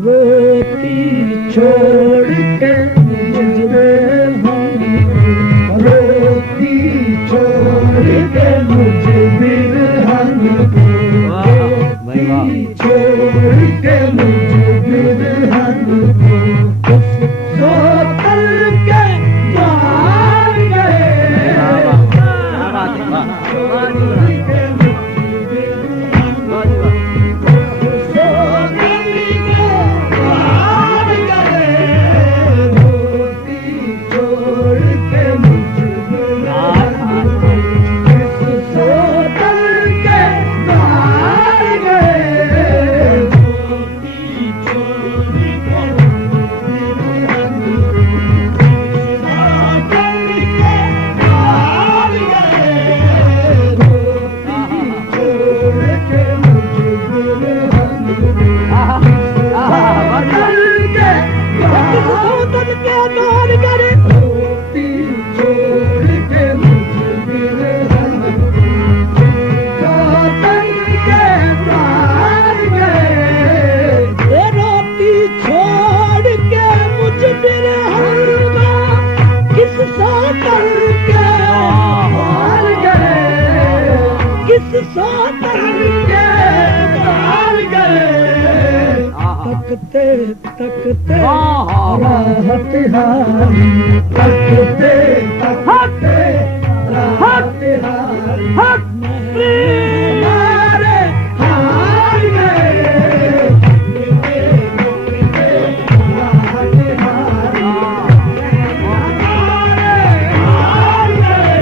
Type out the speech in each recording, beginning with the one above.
रोती छोड़ के मुझे रोती छोड़ के मुझे बिरहन छोड़ के मुझे बिरहन सोतल के बाहर गए तकते तकते राहत हारी तकते तकते राहत हारी हमारे हार गए राहत हारी हमारे हार गए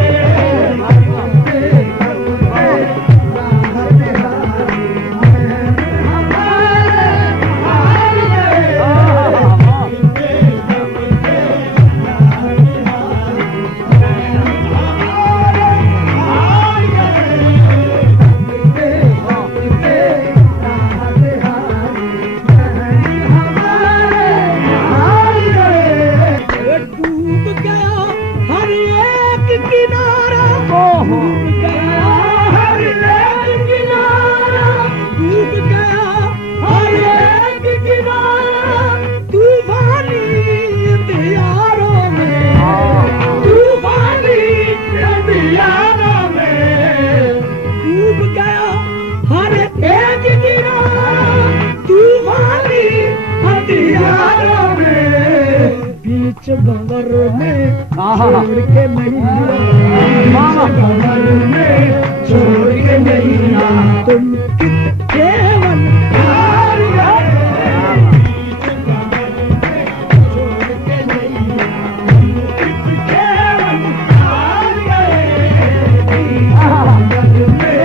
भंवर में छोड़ के मैया भंवर में छोड़ के मैया तुम केवल हार गए छोड़ के मैया केवल हार गए भंवर में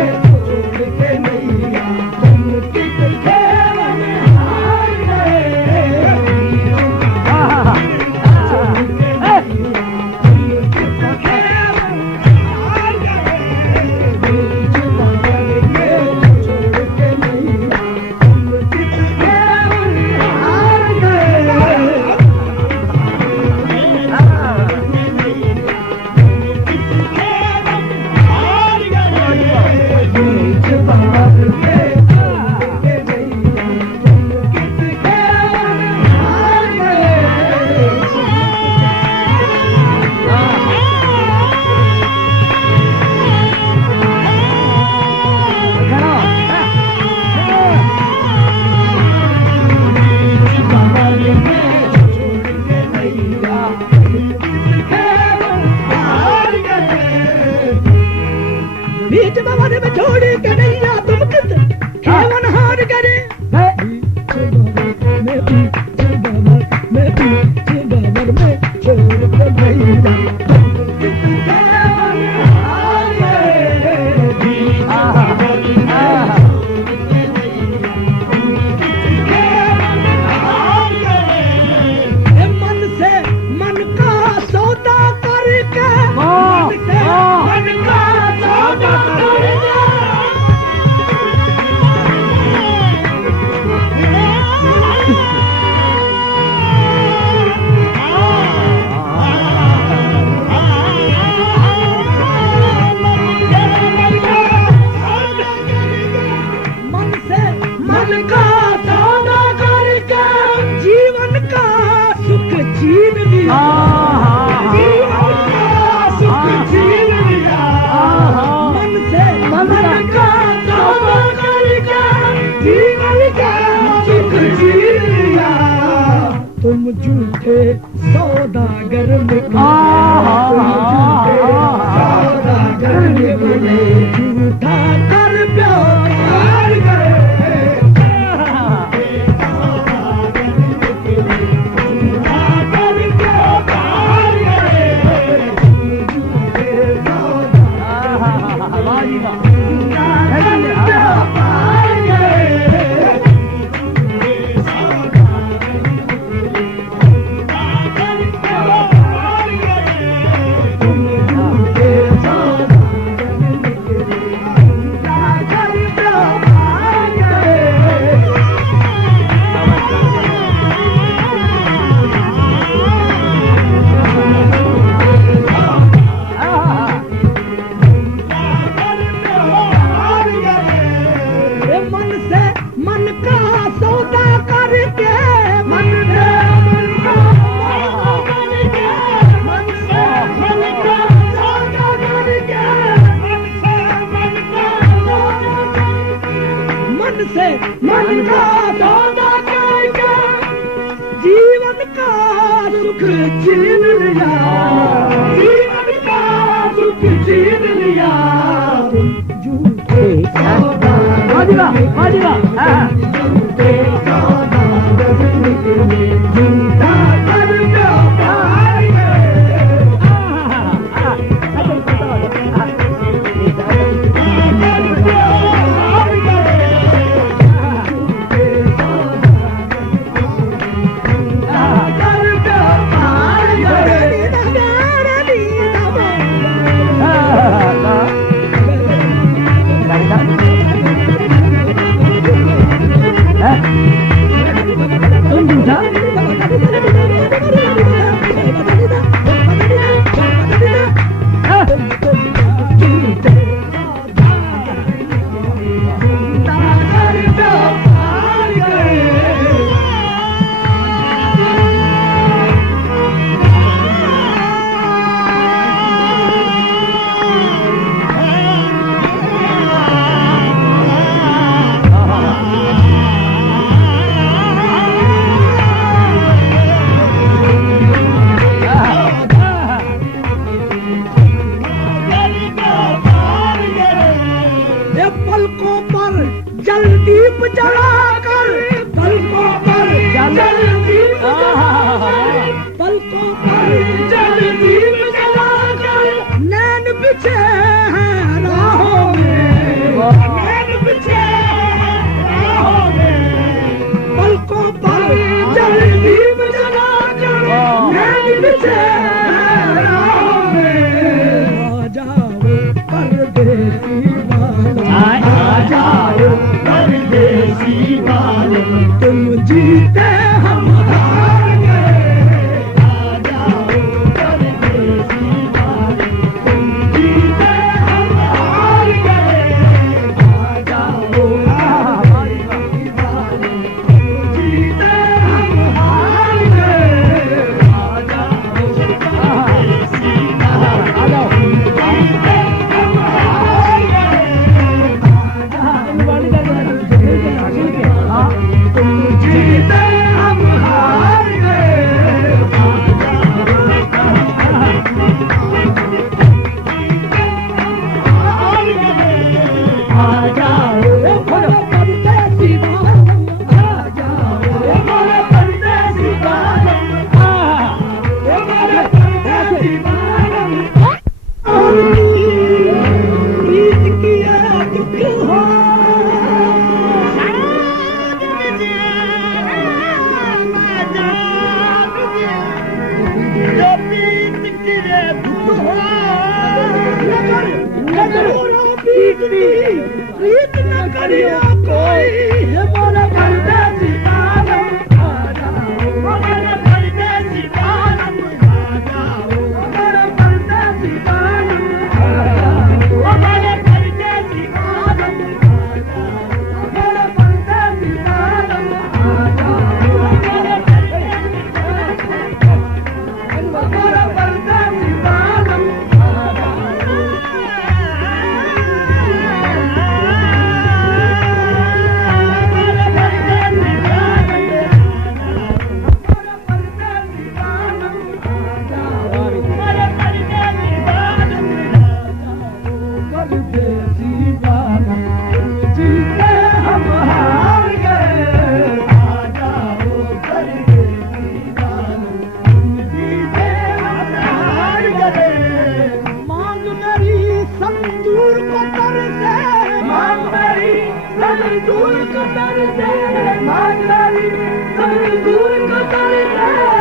छोड़ के मैया तुम केवल हार गए छीन लिया तुम झूठे सौदागर निकले सौदागर निकले झूठा कर प्यार गए मन का सौदा करके जीवन का सुख छीन लिया जीवन का सुख छीन लिया झूठे सौदागर झूठे सौदागर निकले झूठा कर व्यापार तुम जीते हम हार गए आ जाओ परदेसी वाले तुम जीते हम हार गए आ जाओ परदेसी वाले तुम जीते हम हार गए आ जाओ परदेसी वाले आ जाओ जीते हम हार गए तुम जीते हम हार गए आ जाओ परदेसी वाले आ जाओ परदेसी वाले परदेसी वाले प्रीत किया दुख हो प्रीत न करियो कोई हमारा परदेसी वालम आ जाओ हमारा परदेसी वालम आ जाओ हमारा परदेसी वालम आ जाओ हमारा परदेसी वालम आ जाओ हमारा परदेसी वालम आ जाओ हमारा परदेसी वालम आ जाओ दूर को तरसे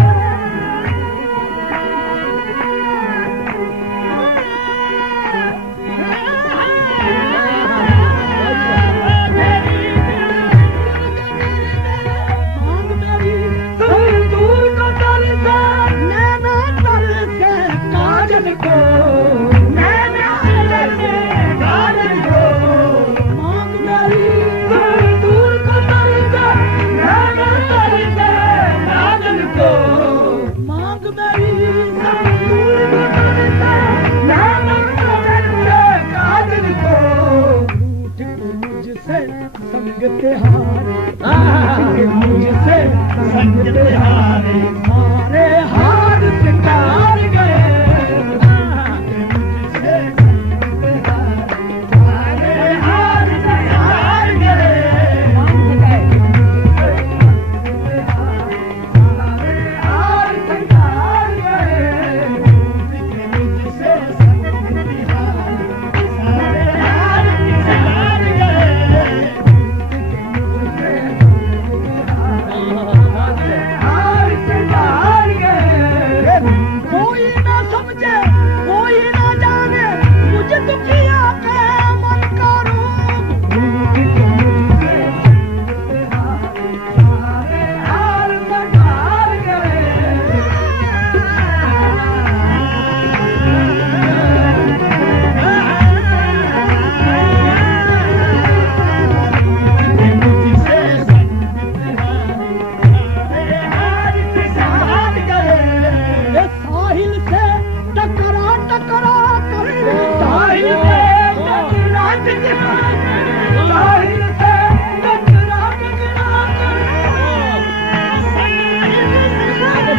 मुझसे संग हारे मारे हार सितार गए मुझसे मारे हार सितार गए मारे हार सितार गए मुझसे संग हारे हार सितार गए कोई ना समझे कोई ना जाने मुझे दुखिया के मन का रोग हार संभाल गए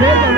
भेज